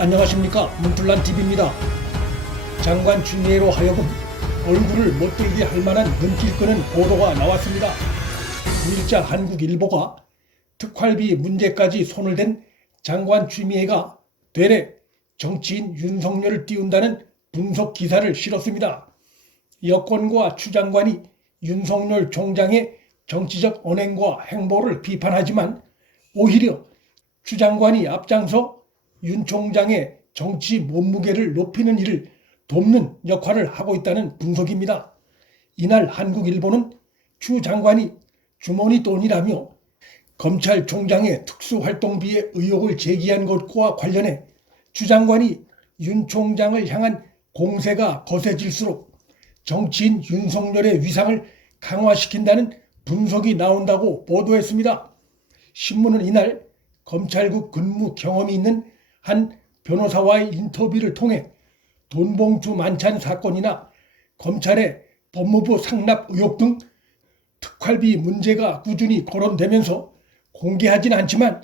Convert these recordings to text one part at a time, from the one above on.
안녕하십니까, 문플란TV입니다. 장관 추미애로 하여금 얼굴을 못들게 할 만한 눈길 끄는 보도가 나왔습니다. 9일자 한국일보가 특활비 문제까지 손을 댄 장관 추미애가 되레 정치인 윤석열을 띄운다는 분석 기사를 실었습니다. 여권과 추 장관이 윤석열 총장의 정치적 언행과 행보를 비판하지만 오히려 추 장관이 앞장서 윤 총장의 정치 몸무게를 높이는 일을 돕는 역할을 하고 있다는 분석입니다. 이날 한국일보는 추 장관이 주머니 돈이라며 검찰총장의 특수활동비의 의혹을 제기한 것과 관련해 추 장관이 윤 총장을 향한 공세가 거세질수록 정치인 윤석열의 위상을 강화시킨다는 분석이 나온다고 보도했습니다. 신문은 이날 검찰국 근무 경험이 있는 한 변호사와의 인터뷰를 통해 돈봉투 만찬 사건이나 검찰의 법무부 상납 의혹 등 특활비 문제가 꾸준히 거론되면서 공개하진 않지만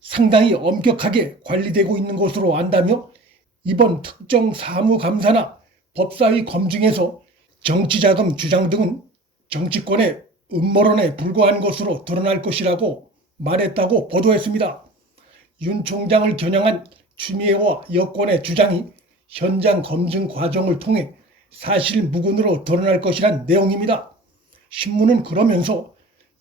상당히 엄격하게 관리되고 있는 것으로 안다며 이번 특정 사무감사나 법사위 검증에서 정치자금 주장 등은 정치권의 음모론에 불과한 것으로 드러날 것이라고 말했다고 보도했습니다. 윤 총장을 겨냥한 추미애와 여권의 주장이 현장 검증 과정을 통해 사실무근으로 드러날 것이란 내용입니다. 신문은 그러면서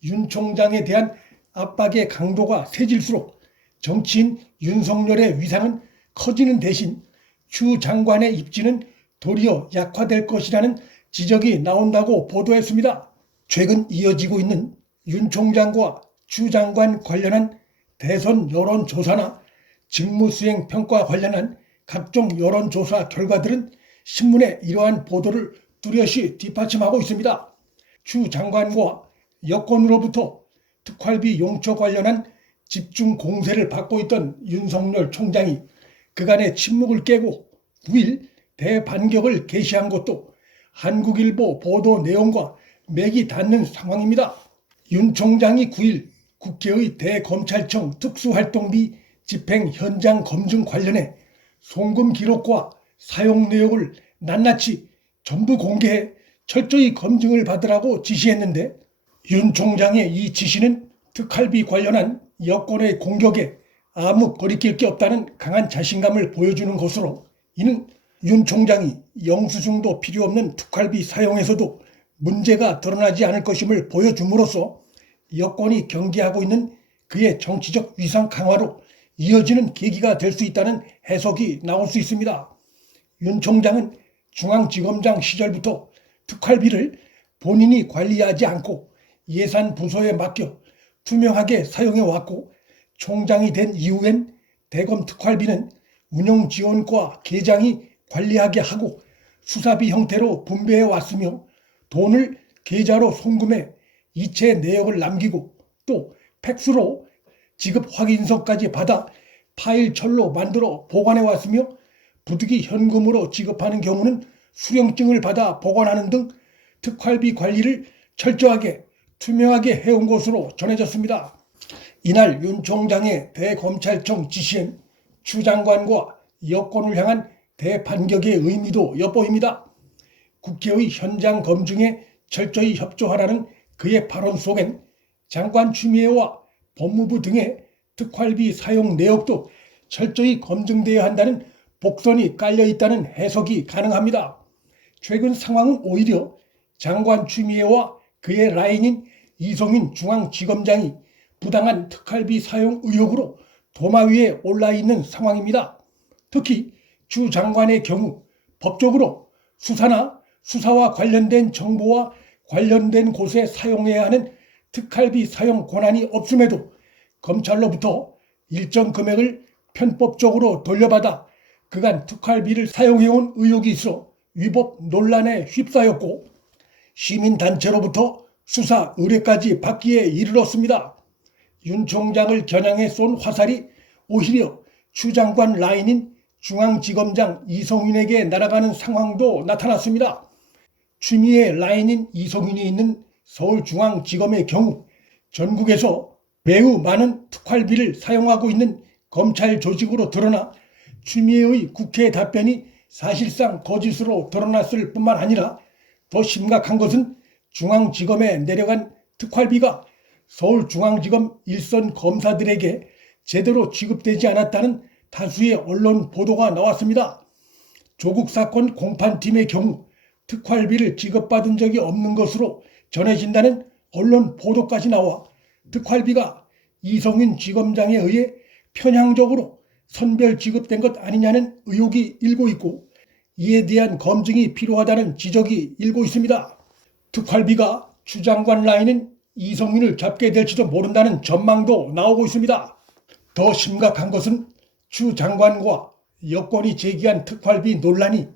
윤 총장에 대한 압박의 강도가 세질수록 정치인 윤석열의 위상은 커지는 대신 추 장관의 입지는 도리어 약화될 것이라는 지적이 나온다고 보도했습니다. 최근 이어지고 있는 윤 총장과 추 장관 관련한 대선 여론조사나 직무수행 평가 관련한 각종 여론조사 결과들은 신문의 이러한 보도를 뚜렷이 뒷받침하고 있습니다. 추 장관과 여권으로부터 특활비 용처 관련한 집중 공세를 받고 있던 윤석열 총장이 그간의 침묵을 깨고 9일 대반격을 개시한 것도 한국일보 보도 내용과 맥이 닿는 상황입니다. 윤 총장이 9일 국회의 대검찰청 특수활동비 집행 현장 검증 관련해 송금 기록과 사용 내역을 낱낱이 전부 공개해 철저히 검증을 받으라고 지시했는데 윤 총장의 이 지시는 특활비 관련한 여권의 공격에 아무 거리낄 게 없다는 강한 자신감을 보여주는 것으로 이는 윤 총장이 영수증도 필요 없는 특활비 사용에서도 문제가 드러나지 않을 것임을 보여줌으로써 여권이 경계하고 있는 그의 정치적 위상 강화로 이어지는 계기가 될 수 있다는 해석이 나올 수 있습니다. 윤 총장은 중앙지검장 시절부터 특활비를 본인이 관리하지 않고 예산부서에 맡겨 투명하게 사용해왔고 총장이 된 이후엔 대검 특활비는 운영지원과 계장이 관리하게 하고 수사비 형태로 분배해왔으며 돈을 계좌로 송금해 이체 내역을 남기고 또 팩스로 지급 확인서까지 받아 파일철로 만들어 보관해왔으며 부득이 현금으로 지급하는 경우는 수령증을 받아 보관하는 등 특활비 관리를 철저하게 투명하게 해온 것으로 전해졌습니다. 이날 윤 총장의 대검찰청 지시엔 추 장관과 여권을 향한 대반격의 의미도 엿보입니다. 국회의 현장 검증에 철저히 협조하라는 그의 발언 속엔 장관 추미애와 법무부 등의 특활비 사용 내역도 철저히 검증되어야 한다는 복선이 깔려있다는 해석이 가능합니다. 최근 상황은 오히려 장관 추미애와 그의 라인인 이성윤 중앙지검장이 부당한 특활비 사용 의혹으로 도마 위에 올라있는 상황입니다. 특히 추 장관의 경우 법적으로 수사나 수사와 관련된 정보와 관련된 곳에 사용해야 하는 특활비 사용 권한이 없음에도 검찰로부터 일정 금액을 편법적으로 돌려받아 그간 특활비를 사용해온 의혹이 있어 위법 논란에 휩싸였고 시민단체로부터 수사 의뢰까지 받기에 이르렀습니다. 윤 총장을 겨냥해 쏜 화살이 오히려 추 장관 라인인 중앙지검장 이성윤에게 날아가는 상황도 나타났습니다. 추미애 라인인 이성윤이 있는 서울중앙지검의 경우 전국에서 매우 많은 특활비를 사용하고 있는 검찰 조직으로 드러나 추미애의 국회 답변이 사실상 거짓으로 드러났을 뿐만 아니라 더 심각한 것은 중앙지검에 내려간 특활비가 서울중앙지검 일선 검사들에게 제대로 지급되지 않았다는 다수의 언론 보도가 나왔습니다. 조국 사건 공판팀의 경우 특활비를 지급받은 적이 없는 것으로 전해진다는 언론 보도까지 나와 특활비가 이성윤 지검장에 의해 편향적으로 선별 지급된 것 아니냐는 의혹이 일고 있고, 이에 대한 검증이 필요하다는 지적이 일고 있습니다. 특활비가 추 장관 라인은 이성윤을 잡게 될지도 모른다는 전망도 나오고 있습니다. 더 심각한 것은 추 장관과 여권이 제기한 특활비 논란이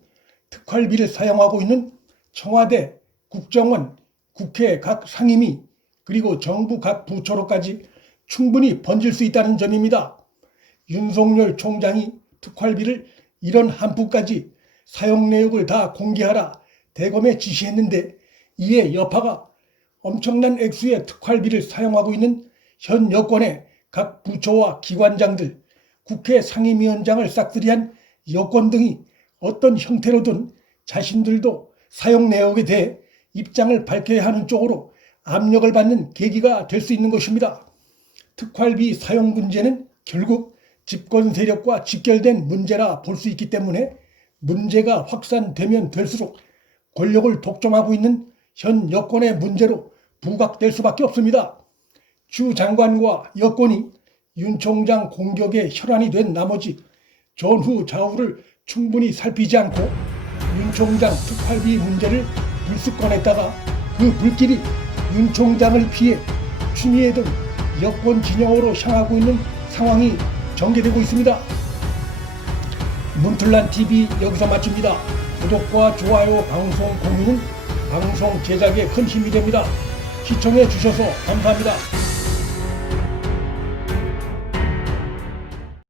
특활비를 사용하고 있는 청와대, 국정원, 국회 각 상임위 그리고 정부 각 부처로까지 충분히 번질 수 있다는 점입니다. 윤석열 총장이 특활비를 이런 한푸까지 사용 내역을 다 공개하라 대검에 지시했는데, 이에 여파가 엄청난 액수의 특활비를 사용하고 있는 현 여권의 각 부처와 기관장들, 국회 상임위원장을 싹쓸이한 여권 등이 어떤 형태로든 자신들도 사용 내역에 대해 입장을 밝혀야 하는 쪽으로 압력을 받는 계기가 될 수 있는 것입니다. 특활비 사용 문제는 결국 집권 세력과 직결된 문제라 볼 수 있기 때문에 문제가 확산되면 될수록 권력을 독점하고 있는 현 여권의 문제로 부각될 수밖에 없습니다. 추 장관과 여권이 윤 총장 공격에 혈안이 된 나머지 전후 좌우를 충분히 살피지 않고 윤 총장 특활비 문제를 불쑥 꺼냈다가 그 불길이 윤 총장을 피해 추미애 등 여권 진영으로 향하고 있는 상황이 전개되고 있습니다. 문틀란TV 여기서 마칩니다. 구독과 좋아요, 방송 공유는 방송 제작에 큰 힘이 됩니다. 시청해 주셔서 감사합니다.